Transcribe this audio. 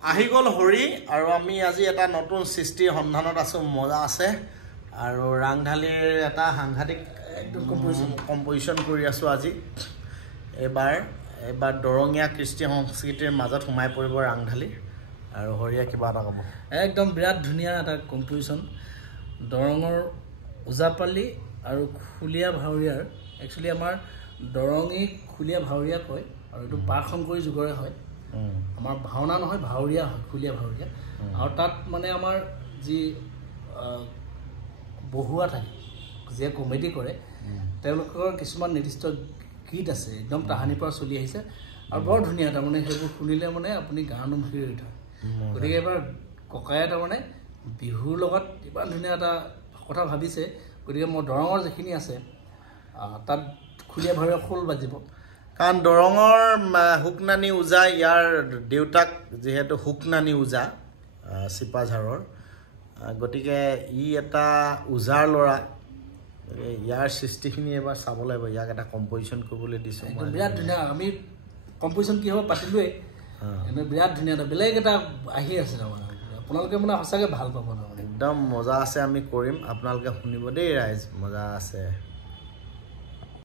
আহি গ'ল হৰি আৰু আমি আজি এটা নতুন সৃষ্টিৰ সন্ধানত আছো মজা আছে আৰু ৰাংঢালীৰ এটা সাংঘাতিক কম্পোজিশন কৰি আছো আজি এবাৰ দৰঙীয়া কৃষ্টি সংস্কৃতিৰ মাজত সোমাই পৰিব ৰাংঢালী আৰু হৰিয়া কিবা এটা ক'ব একদম বিৰাট ধুনীয়া এটা কম্পোজিশন দৰঙৰ ওজাপালি আৰু খুলিয়া ভাউৰিয়াৰ একচুয়ালি আমাৰ দৰঙী খুলিয়া ভাউৰিয়া কয় আৰু এটো পাৰশংকৰী যুগৰে হয় আমাৰ ভাওনা নহয় ভাউৰিয়া হয় খুলিয়া ভাউৰিয়া আৰু তাত মানে আমাৰ যি বহুৱা থাকে যে কমেডি কৰে তেওঁলোকৰ কিছুমান নিৰ্দিষ্ট গীত আছে একদম তাহানিৰ পৰা চলি আহিছে আৰু বৰ ধুনীয়া তাৰ মানে সেইবোৰ শুনিলে মানে আপুনি গানুম হিৰ হৈ থাকে গতিকে এবাৰ ককায়ে তাৰ মানে বিহুৰ লগত ইমান ধুনীয়া এটা কথা ভাবিছে গতিকে মই দৰঙৰ যিখিনি আছে তাত খুলিয়া ভাউৰিয়া খোল বাজিব কাৰণ দৰঙৰ হুকনানী উজা ইয়াৰ দেউতাক যেহেতু হুকনানী উজা সিপাঝাৰৰ গতিকে ই এটা উজাৰ ল'ৰা ইয়াৰ সৃষ্টিখিনি এবাৰ চাব লাগিব ইয়াক এটা কম্পোজিশন কৰিবলৈ দিছো বিৰাট ধুনীয়া আমি কম্পোজিশন কি হ'ব পাতিলোৱে এনে বিৰাট ধুনীয়া এটা বেলেগ এটা আহি আছে তাৰমানে আপোনালোকে মানে সঁচাকৈ ভাল পাব তাৰমানে একদম মজা আছে আমি কৰিম আপোনালোকে শুনিব দেই ৰাইজ মজা আছে